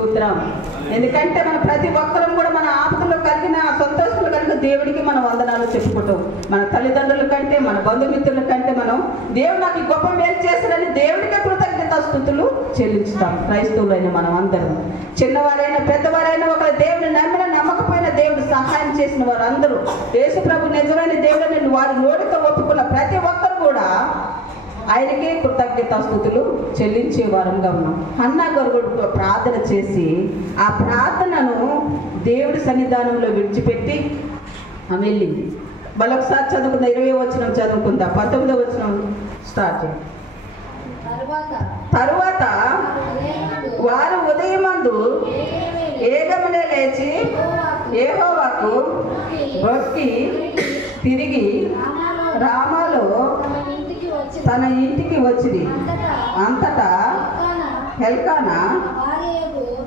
స్తోత్రం. ఎందుకంటే మన ప్రతి ఒక్కరం కూడా మన ఆపదలో కలిగిన సంతోషాలు కలిగిన దేవుడికి మనం వందనాలు చెప్పుకుంటాం. మన తల్లిదండ్రుల కంటే, మన బంధుమిత్రుల కంటే మనం దేవుడు నాకు గొప్ప మేలు చేశారని దేవుడికి కృతజ్ఞతాస్తుతులు చెల్లించుతాం. క్రైస్తవులైన మనం అందరం, చిన్నవారైనా పెద్దవారైనా, ఒకరి దేవుని నమ్మిన నమ్మకపోయిన దేవుడు సహాయం చేసిన వారందరూ, యేసు ప్రభు నిజమైన దేవుడని వారి నోటితో ఒప్పుకున్న ప్రతి ఒక్కరు కూడా ఆయనకే కృతజ్ఞతాస్తుతులు చెల్లించే వారంగా ఉన్నాం. హన్నా గారు కూడా ప్రార్థన చేసి ఆ ప్రార్థనను దేవుడి సన్నిధానంలో విడిచిపెట్టి ఆమె వెళ్ళింది. మరొకసారి చదువుకుందా, 20వ వచనం చదువుకుందా, 19వ వచనం స్టార్ట్ చేయండి. తరువాత వారు ఉదయమందు ఏగమునే లేచి యెహోవాకు మొక్కి తిరిగి రామాలో తన ఇంటికి వచ్చింది. అంతటా ఎల్కానా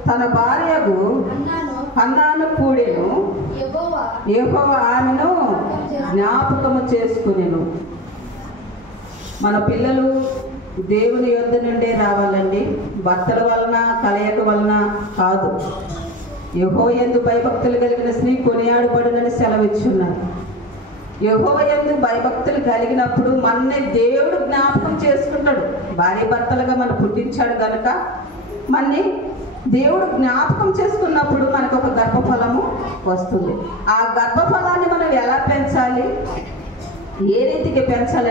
తన భార్యకు హన్నాను కూడెను. యెహోవా ఆమెను జ్ఞాపకము చేసుకునేను. మన పిల్లలు దేవుని యొద్ద నుండే రావాలండి, భర్తల వలన కలయిక వలన కాదు. యెహోవా యందు భయభక్తులు కలిగిన స్త్రీ కొనియాడబడునని సెలవిచ్చున్నారు. యెహోవా యందు భయభక్తులు కలిగినప్పుడు మనల్ని దేవుడు జ్ఞాపకం చేసుకుంటాడు. భార్య భర్తలుగా మనం పుట్టించాడు కనుక మనని దేవుడు జ్ఞాపకం చేసుకున్నప్పుడు మనకు ఒక గర్భఫలము వస్తుంది. ఆ గర్భఫలాన్ని మనం ఎలా పెంచాలి, ఏ రీతికి పెంచాలి